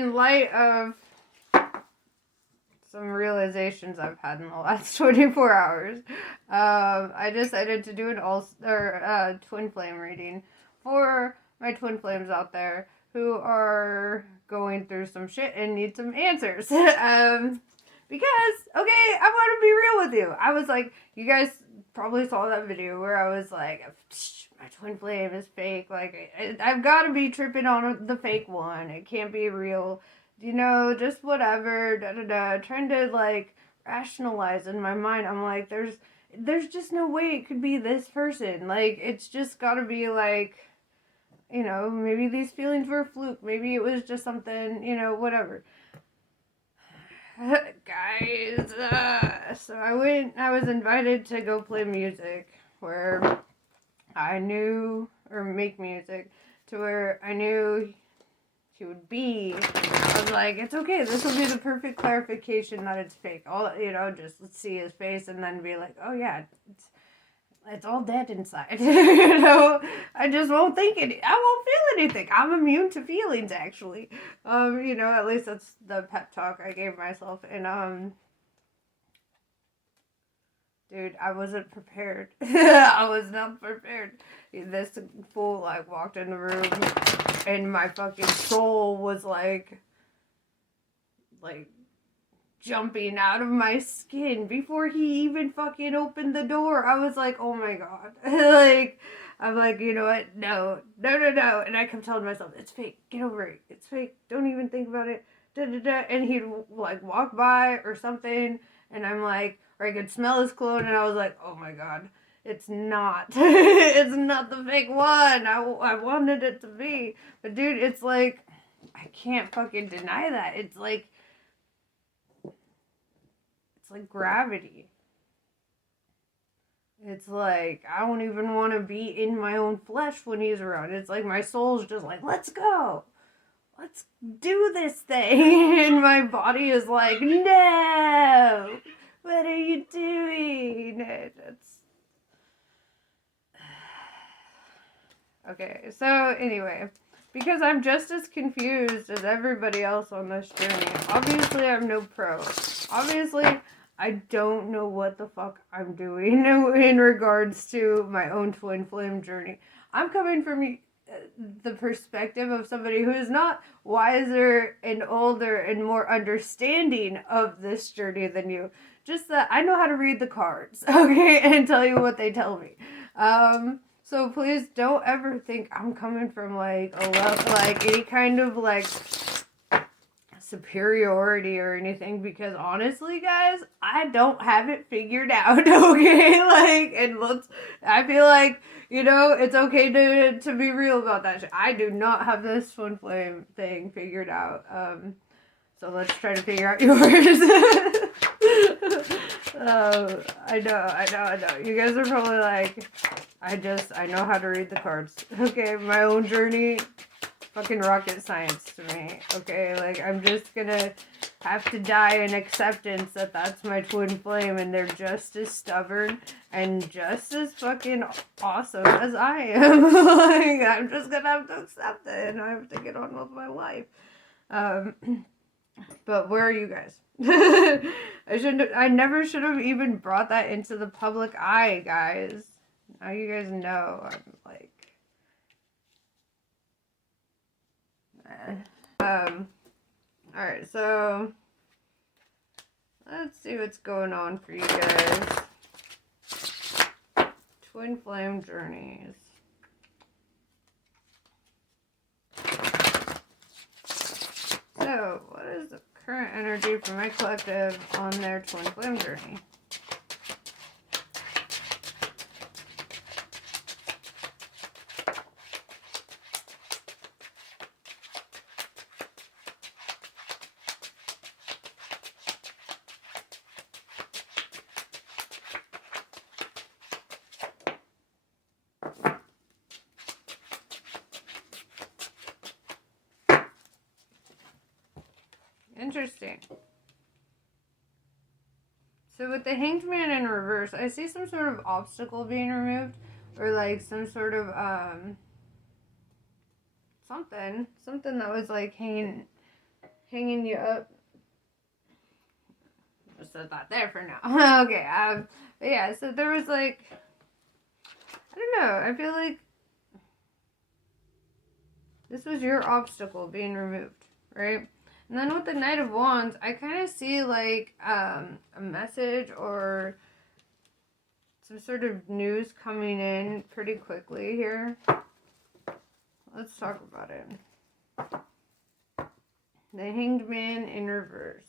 in light of some realizations I've had in the last 24 hours, I decided to do an twin flame reading for my twin flames out there who are going through some shit and need some answers. Because, okay, I want to be real with you. I was like, you guys probably saw that video where I was like, my twin flame is fake. Like, I've got to be tripping on the fake one. It can't be real. You know, just whatever, trying to, like, rationalize in my mind. I'm like, there's just no way it could be this person. Like, it's just got to be, like, you know, maybe these feelings were a fluke. Maybe it was just something, you know, whatever. Guys, so I was invited to go play music where I knew, or make music, to where I knew he would be. I was like, it's okay, this will be the perfect clarification that it's fake. All, you know, just let's see his face and then be like, oh yeah, it's all dead inside. You know, I just won't think I won't feel anything. I'm immune to feelings, actually. You know, at least that's the pep talk I gave myself. And dude, I wasn't prepared. I was not prepared. This fool like walked in the room, and my fucking soul was like jumping out of my skin before he even fucking opened the door. I was like, oh my god. Like, I'm like, you know what? No. And I kept telling myself, it's fake. Get over it. It's fake. Don't even think about it. And he'd like walk by or something, and I'm like, or I could smell his cologne, and I was like, oh my god. It's not. It's not the fake one. I wanted it to be. But dude, it's like, I can't fucking deny that. It's like gravity. It's like, I don't even want to be in my own flesh when he's around. It's like my soul's just like, let's go. Let's do this thing. And my body is like, no. What are you doing? Okay, so anyway, because I'm just as confused as everybody else on this journey. Obviously, I'm no pro. Obviously, I don't know what the fuck I'm doing in regards to my own twin flame journey. I'm coming from the perspective of somebody who is not wiser and older and more understanding of this journey than you. Just that I know how to read the cards, okay, and tell you what they tell me. So please don't ever think I'm coming from like any kind of like superiority or anything, because honestly, guys, I don't have it figured out. Okay, like, and I feel like, you know, it's okay to be real about that shit. I do not have this twin flame thing figured out. So let's try to figure out yours. I know. You guys are probably like, I know how to read the cards. Okay, my own journey, fucking rocket science to me. Okay, like, I'm just gonna have to die in acceptance that that's my twin flame and they're just as stubborn and just as fucking awesome as I am. Like, I'm just gonna have to accept it and I have to get on with my life. But where are you guys? I never should have even brought that into the public eye, guys. Now you guys know. I'm like, alright, so let's see what's going on for you guys. Twin flame journeys. So, what is the current energy for my collective on their twin flame journey? Interesting. So with the Hanged Man in reverse, I see some sort of obstacle being removed, or like some sort of something that was like hanging hanging you up. Just set that there for now. Okay, but yeah, so there was like, I don't know, I feel like this was your obstacle being removed, right? And then with the Knight of Wands, I kind of see like a message or some sort of news coming in pretty quickly here. Let's talk about it. The Hanged Man in reverse.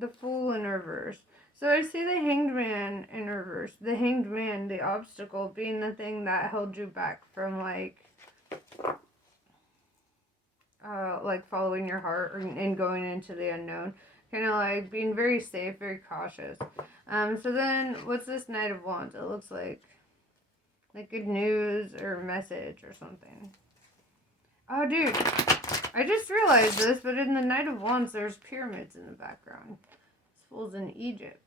The Fool in reverse. So I see the Hanged Man in reverse. The Hanged Man, the obstacle, being the thing that held you back from like following your heart and going into the unknown. Kind of like being very safe, very cautious. So then, what's this Knight of Wands? It looks like good news or message or something. Oh, dude. I just realized this, but in the Knight of Wands, there's pyramids in the background. This fool's in Egypt.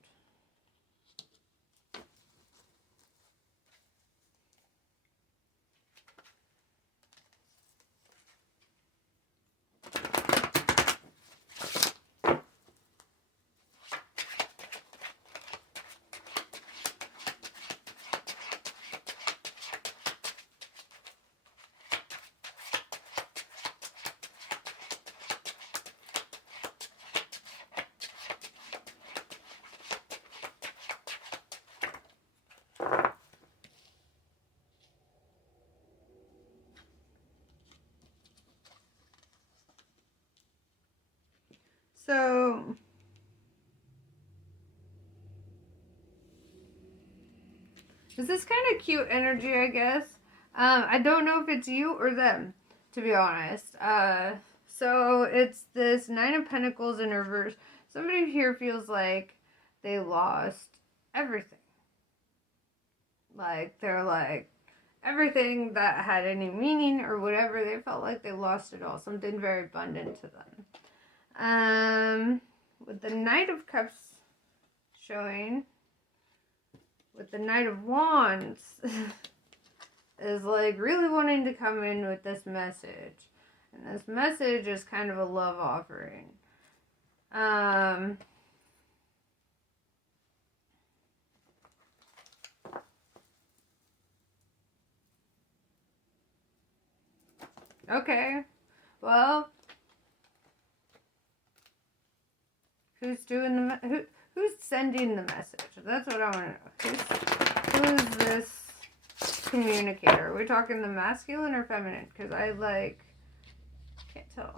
So, this is kind of cute energy, I guess. I don't know if it's you or them, to be honest. So it's this Nine of Pentacles in reverse. Somebody here feels like they lost everything. Like, they're like, everything that had any meaning or whatever, they felt like they lost it all. Something very abundant to them. With the Knight of Cups showing, with the Knight of Wands, is like really wanting to come in with this message. And this message is kind of a love offering. Okay. Well, who's doing the who's sending the message? That's what I want to know. Who's this communicator? Are we talking the masculine or feminine? Because I can't tell.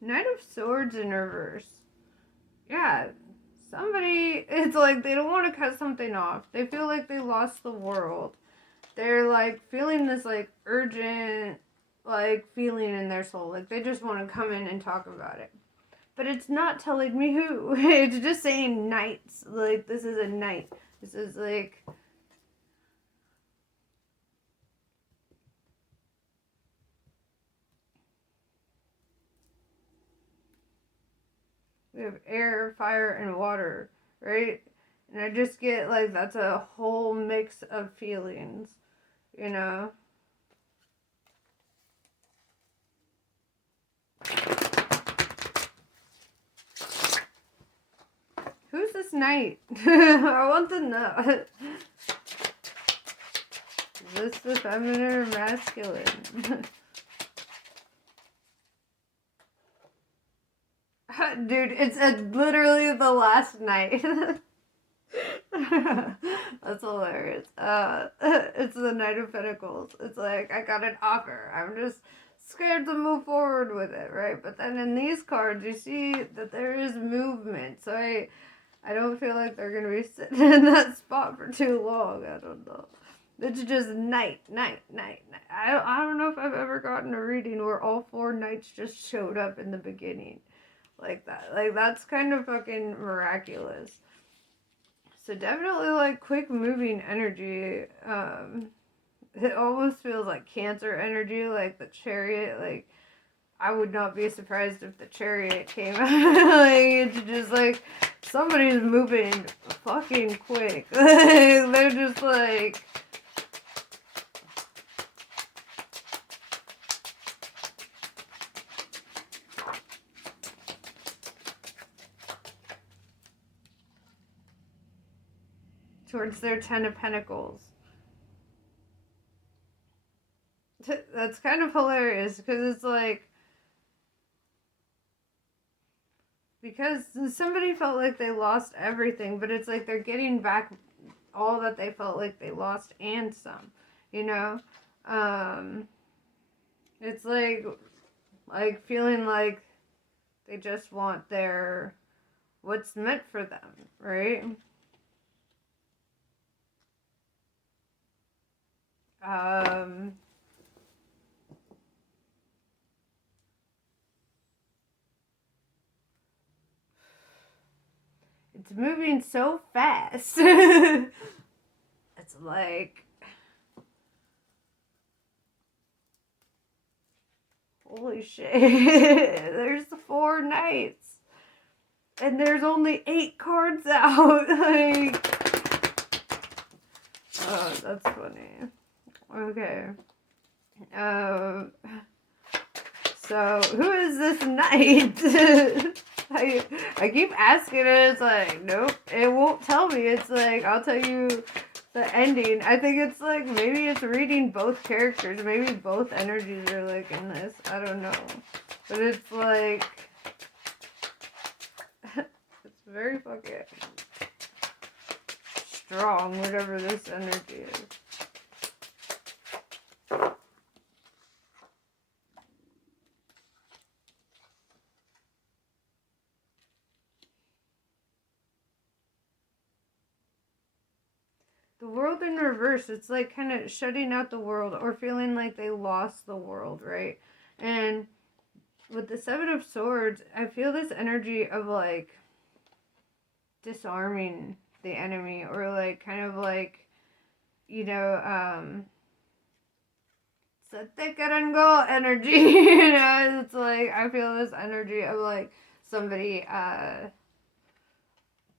Knight of Swords in reverse. Yeah, somebody, it's like they don't want to cut something off. They feel like they lost the world. They're like feeling this like urgent feeling in their soul. Like they just want to come in and talk about it. But it's not telling me who. It's just saying knights. Like this is a knight. This is like... We have air, fire, and water, right? And I just get like that's a whole mix of feelings, you know? Who's this knight? I want to know. Is this the feminine or masculine? Dude, it's literally the last night. That's hilarious. It's the Knight of Pentacles. It's like, I got an offer. I'm just scared to move forward with it, right? But then in these cards, you see that there is movement. So I don't feel like they're gonna be sitting in that spot for too long. I don't know. It's just night. I don't know if I've ever gotten a reading where all four knights just showed up in the beginning like that. Like, that's kind of fucking miraculous. So definitely like quick moving energy. It almost feels like Cancer energy, like the Chariot. Like, I would not be surprised if the Chariot came out. Like, it's just like somebody's moving fucking quick. Like, they're just like. Towards their Ten of Pentacles. That's kind of hilarious because it's like, because somebody felt like they lost everything, but it's like they're getting back all that they felt like they lost and some, you know? It's like feeling like they just want their, what's meant for them, right? It's moving so fast. It's like, holy shit. There's the four knights. And there's only 8 cards out. Like, oh, that's funny. Okay. So, who is this knight? I keep asking it. It's like, nope, it won't tell me. It's like, I'll tell you the ending. I think it's like, maybe it's reading both characters. Maybe both energies are like in this. I don't know. But it's like, it's very fucking strong, whatever this energy is. The world in reverse, it's like kind of shutting out the world or feeling like they lost the world, right? And with the Seven of Swords, I feel this energy of like disarming the enemy, or like kind of like, you know, it's a thick and go energy. You know, it's like I feel this energy of like somebody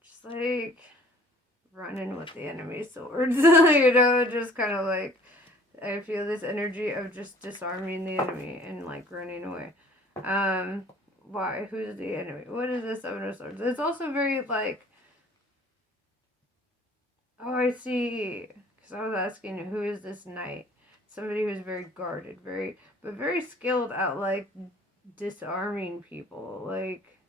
just like running with the enemy swords. You know, just kind of like, I feel this energy of just disarming the enemy and like running away. Why? Who's the enemy? What is the Seven of Swords? It's also very like, oh, I see. Because I was asking, who is this knight? Somebody who's very guarded, but very skilled at like disarming people. Like,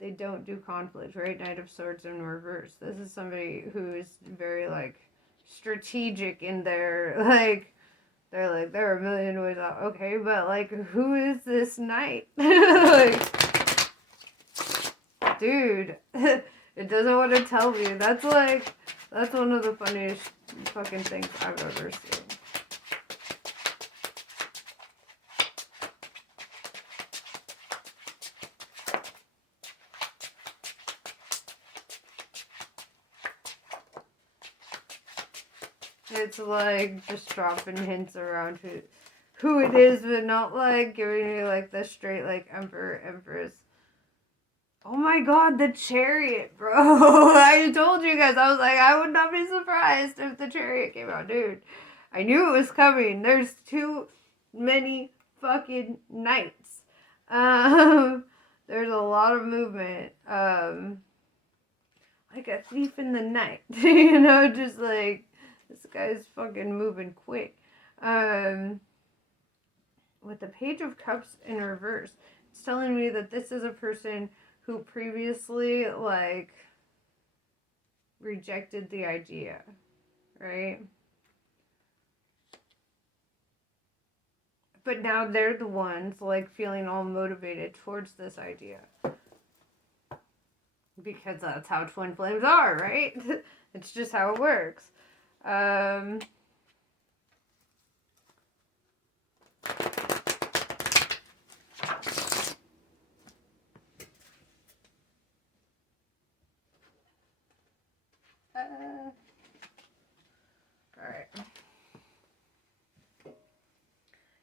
they don't do conflict, right? Knight of Swords in reverse. This is somebody who is very like strategic in their like. They're like, there are a million ways out. Okay, but like, who is this knight? Like, dude, it doesn't want to tell me. That's like, that's one of the funniest fucking things I've ever seen. It's like just dropping hints around who it is, but not like giving me like the straight like Emperor, Empress. Oh my god, the Chariot, bro. I told you guys, I was like, I would not be surprised if the Chariot came out, dude. I knew it was coming. There's too many fucking knights. There's a lot of movement. Like a thief in the night. You know, just like, this guy's fucking moving quick. With the Page of Cups in reverse, it's telling me that this is a person who previously, like, rejected the idea, right? But now they're the ones like feeling all motivated towards this idea. Because that's how twin flames are, right? It's just how it works. Alright.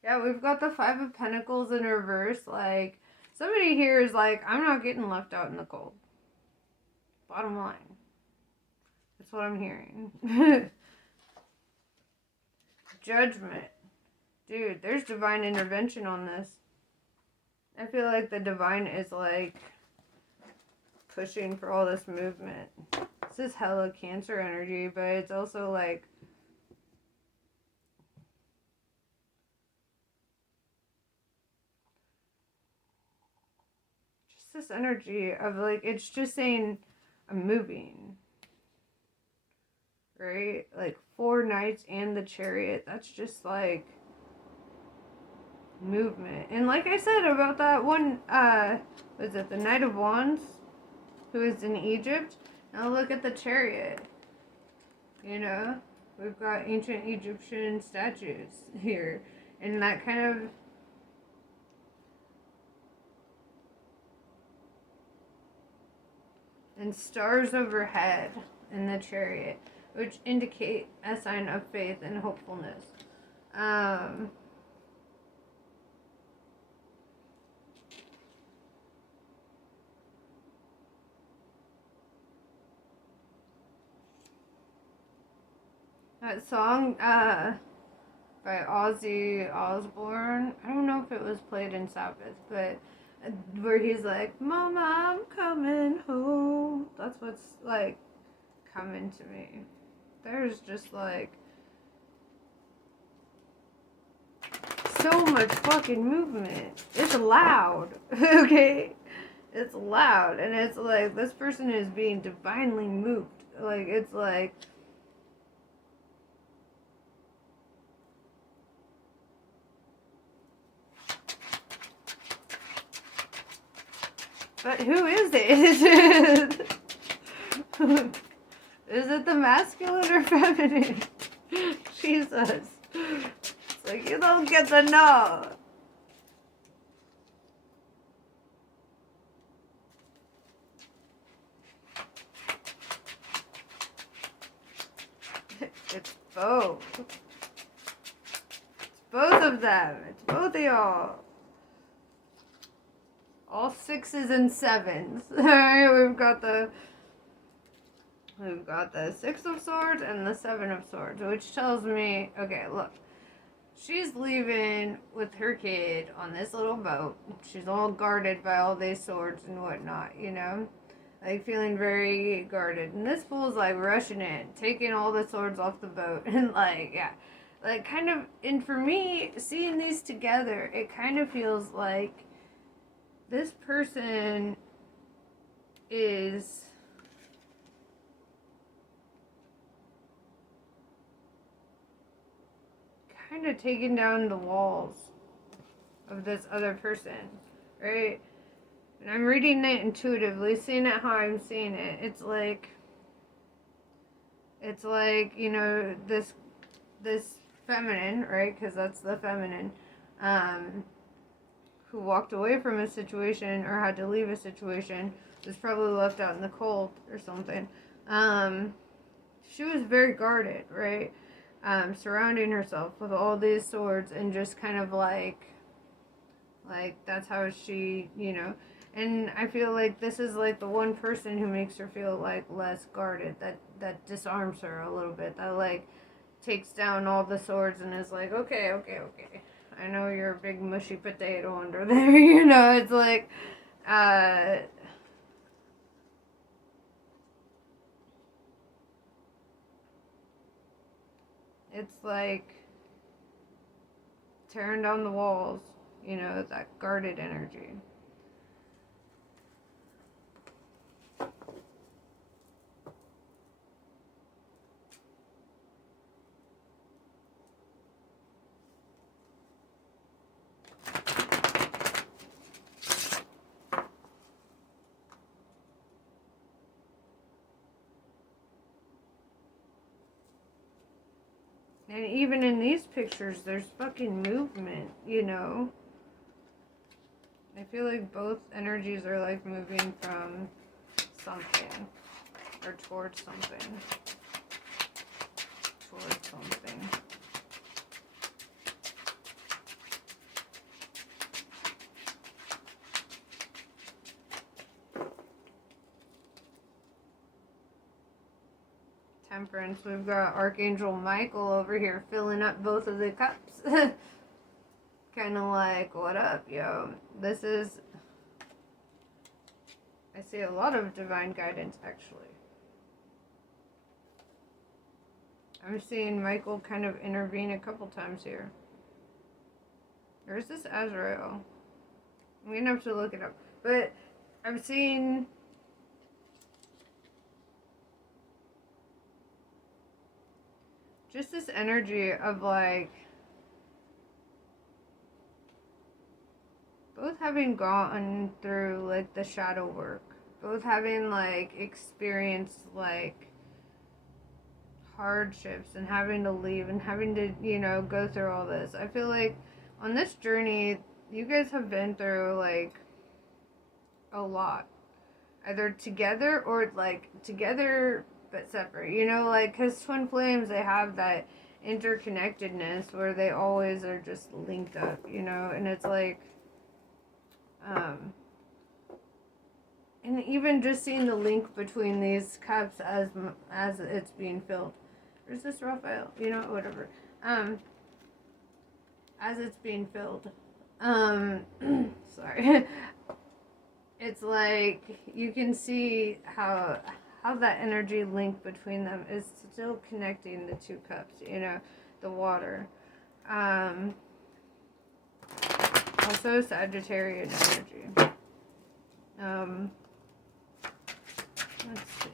Yeah, we've got the Five of Pentacles in reverse. Like, somebody here is like, I'm not getting left out in the cold. Bottom line. That's what I'm hearing. Judgment. Dude, there's divine intervention on this. I feel like the divine is like pushing for all this movement. This is hella Cancer energy, but it's also like just this energy of like, it's just saying I'm moving. Right? Like 4 knights and the Chariot. That's just like movement. And like I said about that one, was it the Knight of Wands who is in Egypt? Now look at the Chariot. You know, we've got ancient Egyptian statues here, and that kind of and stars overhead in the Chariot, which indicate a sign of faith and hopefulness. That song by Ozzy Osbourne, I don't know if it was played in Sabbath, but where he's like, Mama, I'm coming home. That's what's like coming to me. There's just like so much fucking movement. It's loud, okay? It's loud, and it's like this person is being divinely moved. Like, it's like, but who is it? Is it the masculine or feminine? Jesus. It's like, you don't get to know. It's both. It's both of them. It's both of y'all. All 6s and 7s. Alright, we've got the 6 of Swords and the 7 of Swords, which tells me, okay, look. She's leaving with her kid on this little boat. She's all guarded by all these swords and whatnot, you know? Like, feeling very guarded. And this fool's, like, rushing in, taking all the swords off the boat. And, like, yeah. Like, kind of, and for me, seeing these together, it kind of feels like this person is kind of taking down the walls of this other person, right? And I'm reading it intuitively, seeing it how I'm seeing it. It's like, you know, this feminine, right? Because that's the feminine, who walked away from a situation or had to leave a situation, was probably left out in the cold or something. She was very guarded, right? Surrounding herself with all these swords and just kind of like that's how she, you know. And I feel like this is like the one person who makes her feel like less guarded, that disarms her a little bit, that like takes down all the swords and is like, okay, I know you're a big mushy potato under there, you know. It's like, it's like tearing down the walls, you know, that guarded energy. And even in these pictures, there's fucking movement, you know? I feel like both energies are like moving from something or towards something. Towards something. Temperance. We've got Archangel Michael over here filling up both of the cups. Kind of like, what up, yo? This is... I see a lot of divine guidance, actually. I'm seeing Michael kind of intervene a couple times here. Or is this Azrael? I'm gonna have to look it up. But I'm seeing... just this energy of like... both having gone through like the shadow work. Both having like experienced like hardships and having to leave and having to, you know, go through all this. I feel like on this journey, you guys have been through like a lot. Either together or like together but separate. You know, like, because twin flames, they have that interconnectedness where they always are just linked up, you know, and it's like, and even just seeing the link between these cups as it's being filled. Or is this Raphael? You know, whatever. As it's being filled. Sorry. It's like you can see how that energy link between them is still connecting the two cups, you know, the water. Also Sagittarian energy. Let's see.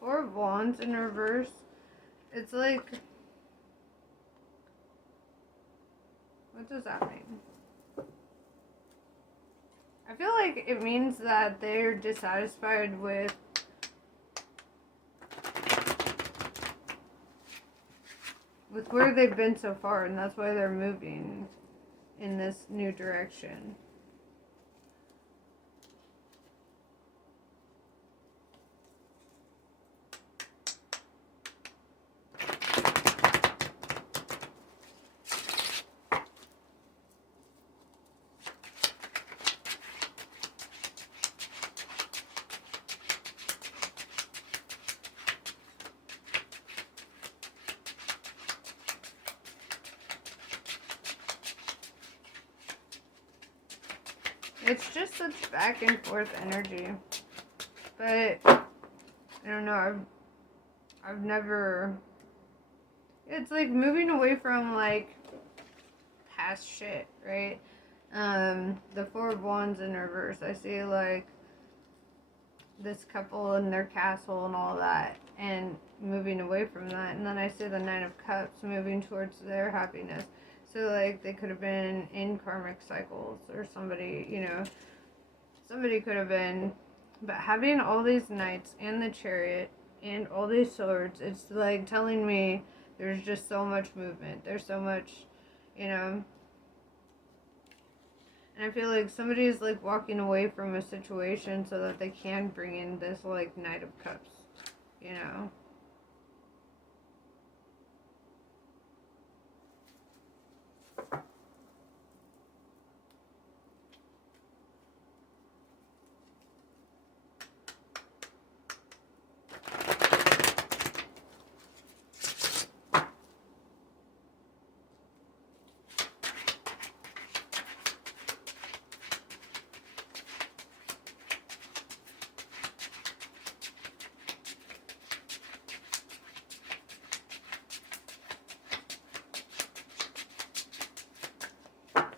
Four of Wands in reverse. It's like, what does that mean? I feel like it means that they're dissatisfied with where they've been so far, and that's why they're moving in this new direction. It's just such back and forth energy. But I don't know, I've never, it's like moving away from like past shit, right? The Four of Wands in reverse. I see like this couple in their castle and all that, and moving away from that. And then I see the Nine of Cups moving towards their happiness. So like they could have been in karmic cycles, or somebody, you know, somebody could have been, but having all these knights and the chariot and all these swords, it's like telling me there's just so much movement. There's so much, you know. And I feel like somebody's like walking away from a situation so that they can bring in this like Knight of Cups, you know.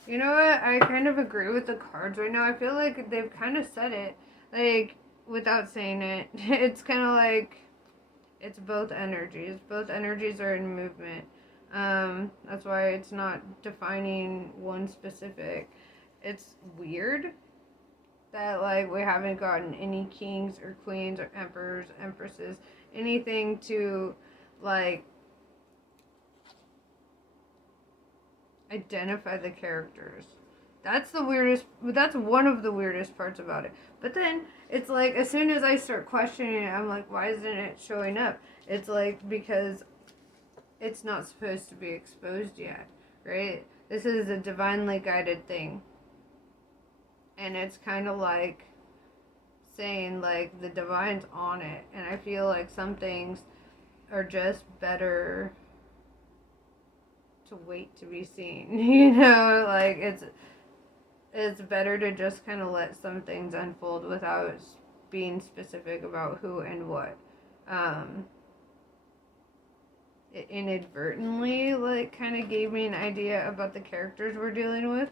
You know what? I kind of agree with the cards right now. I feel like they've kind of said it, like, without saying it. It's kind of like It's both energies. Both energies are in movement. That's why it's not defining one specific. It's weird that like we haven't gotten any kings or queens or emperors, empresses, anything to like identify the characters. That's the weirdest. That's one of the weirdest parts about it. But then it's like as soon as I start questioning it, I'm like, why isn't it showing up? It's like because it's not supposed to be exposed yet, right? This is a divinely guided thing. And it's kind of like saying like the divine's on it, and I feel like some things are just better to wait to be seen. You know, like it's better to just kind of let some things unfold without being specific about who and what. It inadvertently like kind of gave me an idea about the characters we're dealing with.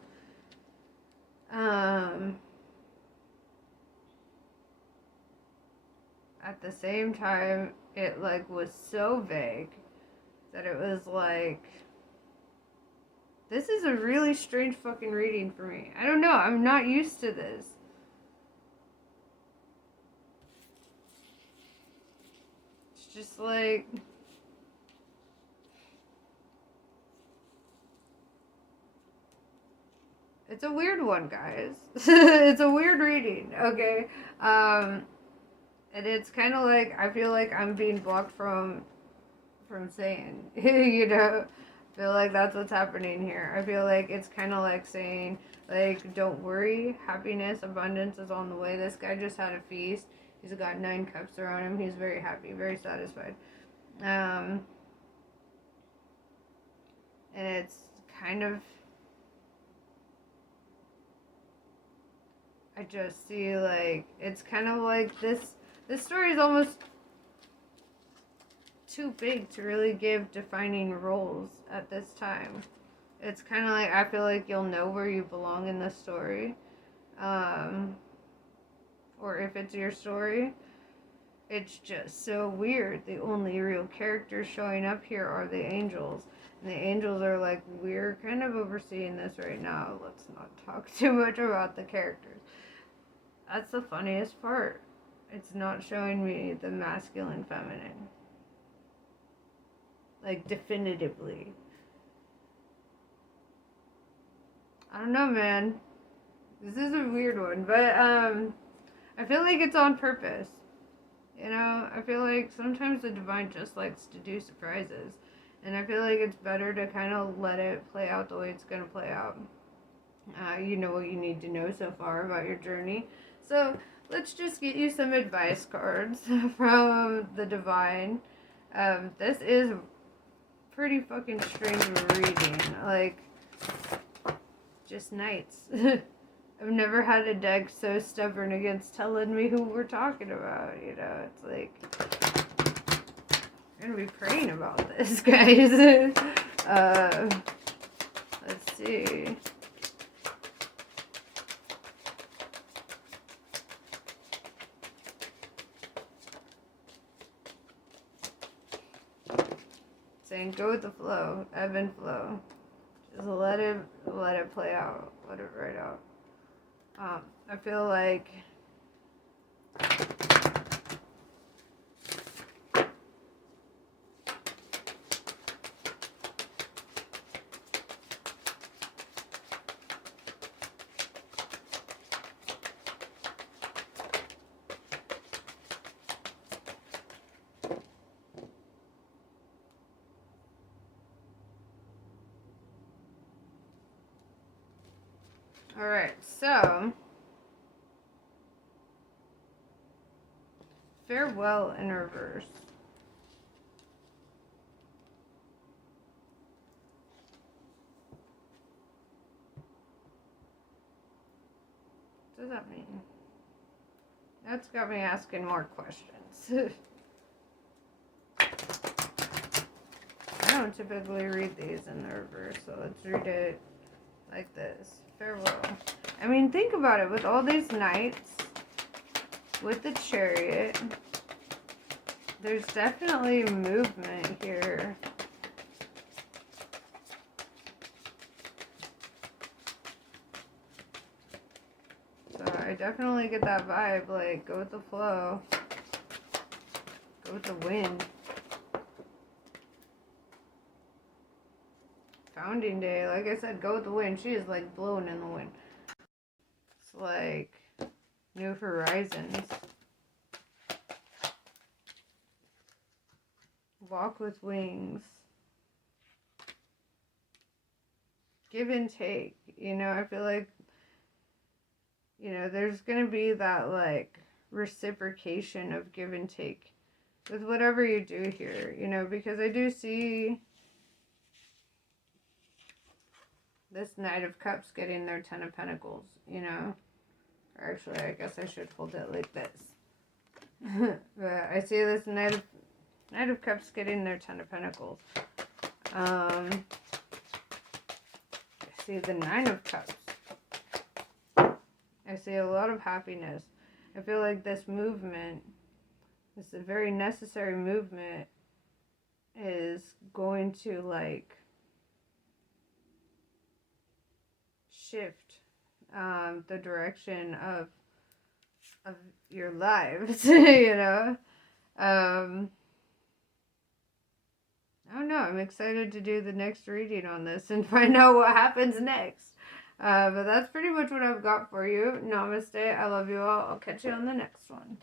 At the same time, it like was so vague that it was like, this is a really strange fucking reading for me. I don't know. I'm not used to this. It's just like, it's a weird one, guys. It's a weird reading, okay? And it's kind of like, I feel like I'm being blocked from saying, you know, I feel like that's what's happening here. I feel like it's kind of like saying, like, don't worry, happiness, abundance is on the way. This guy just had a feast. He's got 9 cups around him. He's very happy, very satisfied. And it's kind of, I just see, like, it's kind of like this story is almost too big to really give defining roles at this time. It's kind of like, I feel like you'll know where you belong in the story. Or if it's your story. It's just so weird. The only real characters showing up here are the angels. And the angels are like, we're kind of overseeing this right now. Let's not talk too much about the characters. That's the funniest part. It's not showing me the masculine, feminine. Like, definitively. I don't know, man. This is a weird one. But, I feel like it's on purpose. You know, I feel like sometimes the divine just likes to do surprises. And I feel like it's better to kind of let it play out the way it's going to play out. You know what you need to know so far about your journey. So, let's just get you some advice cards from the divine. This is pretty fucking strange reading. Like, just knights. I've never had a deck so stubborn against telling me who we're talking about, you know, it's like, I'm gonna be praying about this, guys. Let's see. Saying go with the flow, ebb and flow. Just let it play out, let it ride out. I feel like alright, so farewell in reverse. What does that mean? That's got me asking more questions. I don't typically read these in the reverse, so let's read it like this. Farewell. I mean, think about it. With all these knights, with the chariot, there's definitely movement here. So I definitely get that vibe, like, go with the flow. Go with the wind. Founding day, like I said, go with the wind. She is like blowing in the wind. It's like new horizons. Walk with wings. Give and take. You know, I feel like, you know, there's going to be that like reciprocation of give and take with whatever you do here, you know, because I do see this Knight of Cups getting their Ten of Pentacles, you know. Or actually, I guess I should hold it like this. But I see this Knight of Cups getting their Ten of Pentacles. I see the Nine of Cups. I see a lot of happiness. I feel like this movement, this very necessary movement, is going to like shift the direction of your lives, you know. I don't know. I'm excited to do the next reading on this and find out what happens next. But that's pretty much what I've got for you. Namaste. I love you all. I'll catch you on the next one.